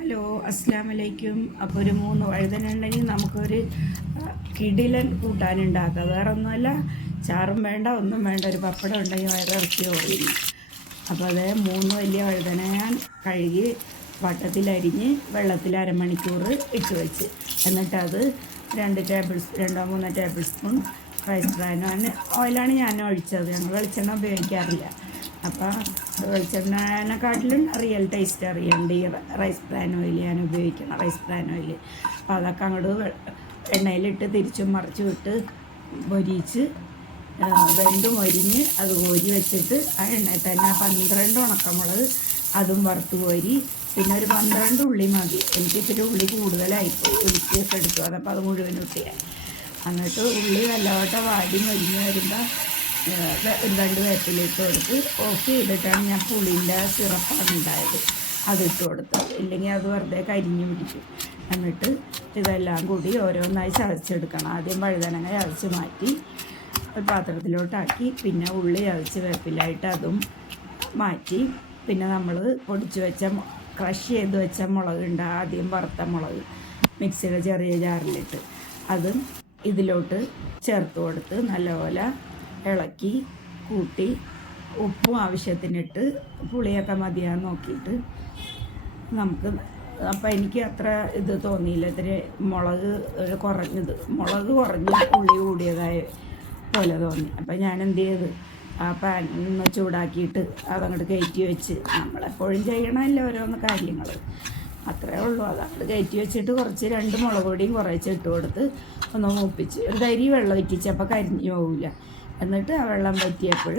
Hello, അസ്സാം വലൈക്കും. അപ്പോൾ ഒരു 3 വഴുതന ഉണ്ടെങ്കിൽ നമുക്കൊരു കിടിലൻ കൂട്ടാനുണ്ടാക്കാം. വേറെ ഒന്നുമല്ല, ചാറും വേണ്ട, ഒന്നും വേണ്ട, ഒരു പപ്പടം ഉണ്ടെങ്കിൽ വയറിറച്ചി ഓടുന്നു. അപ്പോൾ അതേ 3 വലിയ വഴുതന ഞാൻ കഴുകി വട്ടത്തിലരിഞ്ഞ് വെള്ളത്തിൽ അരമണിക്കൂർ ഇട്ട് വെച്ച്, എന്നിട്ടത് 2-3 ടേബിൾ സ്പൂൺ റൈസ് ബ്രാൻ ഓയിലാണ് ഞാൻ ഒഴിച്ചത്. ഞങ്ങൾ വെളിച്ചെണ്ണ ഉപയോഗിക്കാറില്ല. അപ്പോൾ വെളിച്ചെണ്ണേനെക്കാട്ടിലും റിയൽ ടേസ്റ്റ് അറിയണ്ട് ഈ റൈസ് ബ്രാൻ ഓയിൽ ഞാൻ ഉപയോഗിക്കണം, റൈസ് ബ്രാൻ ഓയിൽ. അപ്പോൾ അതൊക്കെ അങ്ങോട്ട് എണ്ണയിലിട്ട് തിരിച്ചും മറിച്ചും ഇട്ട് മൊരിച്ച് വെന്ത് മൊരിഞ്ഞ് അത് കോരി വെച്ചിട്ട് ആ എണ്ണയിൽ തന്നെ 12 ഉണക്കമുളക് അതും വറുത്ത് കോരി, പിന്നെ ഒരു 12 ഉള്ളി മതി. എനിക്കിത്തിരി ഉള്ളി കൂടുതലായിപ്പോയി, ഉരുക്കിയൊക്കെ എടുത്തു. അതപ്പോൾ അത് മുഴുവൻ ഇട്ടിയായി. എന്നിട്ട് ഉള്ളി നല്ലവണ്ണം വാടി മൊരിഞ്ഞ് വരുമ്പോൾ 2 വേപ്പിലിട്ട് കൊടുത്ത് ഓഫ് ചെയ്തിട്ടാണ് ഞാൻ പുളിൻ്റെ സിറപ്പാണ് ഉണ്ടായത്, അതിട്ട് കൊടുത്തത്. ഇല്ലെങ്കിൽ അത് വെറുതെ കരിഞ്ഞ് പിടിക്കും. എന്നിട്ട് ഇതെല്ലാം കൂടി ഓരോന്നായി ചതച്ചെടുക്കണം. ആദ്യം വഴുതനങ്ങ ചതച്ച് മാറ്റി ഒരു പാത്രത്തിലോട്ടാക്കി, പിന്നെ ഉള്ളി ചതച്ച് വേപ്പിലായിട്ട് അതും മാറ്റി, പിന്നെ നമ്മൾ പൊടിച്ച് വെച്ച ക്രഷ് ചെയ്ത് വെച്ച മുളകുണ്ട്, ആദ്യം വറുത്ത മുളക് മിക്സിയുടെ ചെറിയ ജാറിലിട്ട് അതും ഇതിലോട്ട് ചേർത്ത് കൊടുത്ത് നല്ലപോലെ ഇളക്കി കൂട്ടി ഉപ്പും ആവശ്യത്തിനിട്ട് പുളിയൊക്കെ മതിയാന്ന് നോക്കിയിട്ട് നമുക്ക്. അപ്പം എനിക്ക് അത്ര ഇത് തോന്നിയില്ല, ഇത്തിരി മുളക് കുറഞ്ഞ് ഉള്ളി കൂടിയതായ പോലെ തോന്നി. അപ്പം ഞാൻ എന്ത് ചെയ്ത് ആ പാൻ ചൂടാക്കിയിട്ട് അതങ്ങോട്ട് കയറ്റി വെച്ച്, നമ്മളെപ്പോഴും ചെയ്യണമല്ലോ ഓരോന്ന് കാര്യങ്ങൾ, അത്രേ ഉള്ളൂ. അതങ്ങോട്ട് കയറ്റി വെച്ചിട്ട് കുറച്ച് 2 മുളക് പൊടിയും കുറച്ച് ഇട്ട് കൊടുത്ത് ഒന്ന് മൂപ്പിച്ച് ഒരു തരി വെള്ളം വറ്റിച്ചപ്പോൾ കരിഞ്ഞു പോകില്ല. എന്നിട്ട് ആ വെള്ളം വറ്റിയപ്പോൾ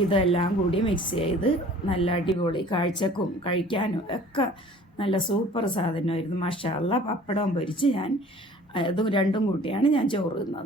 ഇതെല്ലാം കൂടി മിക്സ് ചെയ്ത് നല്ല അടിപൊളി, കാഴ്ചക്കും കഴിക്കാനും ഒക്കെ നല്ല സൂപ്പർ സാധനമായിരുന്നു. മാഷാ അല്ലാ. പപ്പടം പൊരിച്ച് ഞാൻ ഇതും 2 കൂട്ടിയാണ് ഞാൻ ചോറ് തിന്നത്.